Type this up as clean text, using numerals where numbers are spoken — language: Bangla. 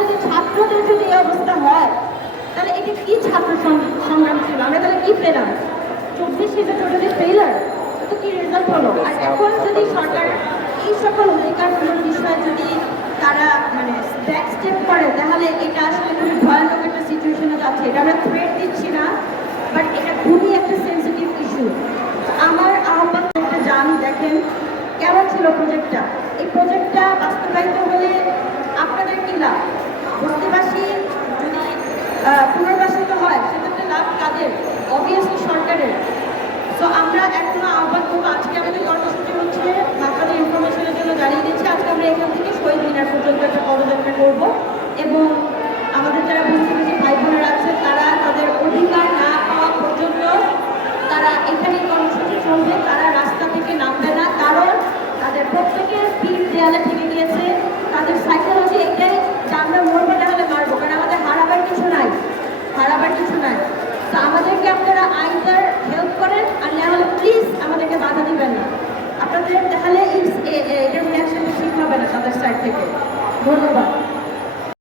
যদি ছাত্রদের যদি এই অবস্থা হয়, তাহলে এটা কি ছাত্র সংগ্রাম ছিল? আমরা তাহলে কি পেলাম? 24 সেটা টোটালি ফেলার, তো কি রেজাল্ট হলো? আর এখন যদি সরকার এই সকল অধিকারগুলোর বিষয়ে যদি তারা মানে ব্যাক স্টেপ করে, তাহলে এটা আসলে খুবই ভয়ানক একটা সিচুয়েশনে যাচ্ছে। এটা আমরা থ্রেট দিচ্ছি না, বাট এটা খুবই একটা সেন্সিটিভ ইস্যু। আমার আহ্বান একটা যান দেখেন কেমন ছিল প্রজেক্টটা। এই প্রজেক্টটা বাস্তবায়িত হলে আপনাদের কি লাভ? বস্তিবাসী যদি পুনর্বাসিত হয়, সেক্ষেত্রে লাভ কাদের? অবভিয়াসলি সরকারের। তো আমরা এখনো আহ্বান করবো, আজকে আমাদের কর্মসূচি হচ্ছে আপনাদের ইনফরমেশনের জন্য জানিয়ে দিচ্ছি, আজকে আমরা এখান থেকে শহীদ মিনার পর্যন্ত একটা পদযাত্রা করবো এবং আমাদের যারা বস্তিবাসী ভাই বোনেরা আছে তারা তাদের অধিকার না পাওয়া পর্যন্ত তারা এখানেই কর্মসূচি চলবে। তারা রাস্তা থেকে নামবে না, কারণ তাদের প্রত্যেকের পিঠ দেয়ালে ঠেকে গিয়েছে, তাদের সাইকেল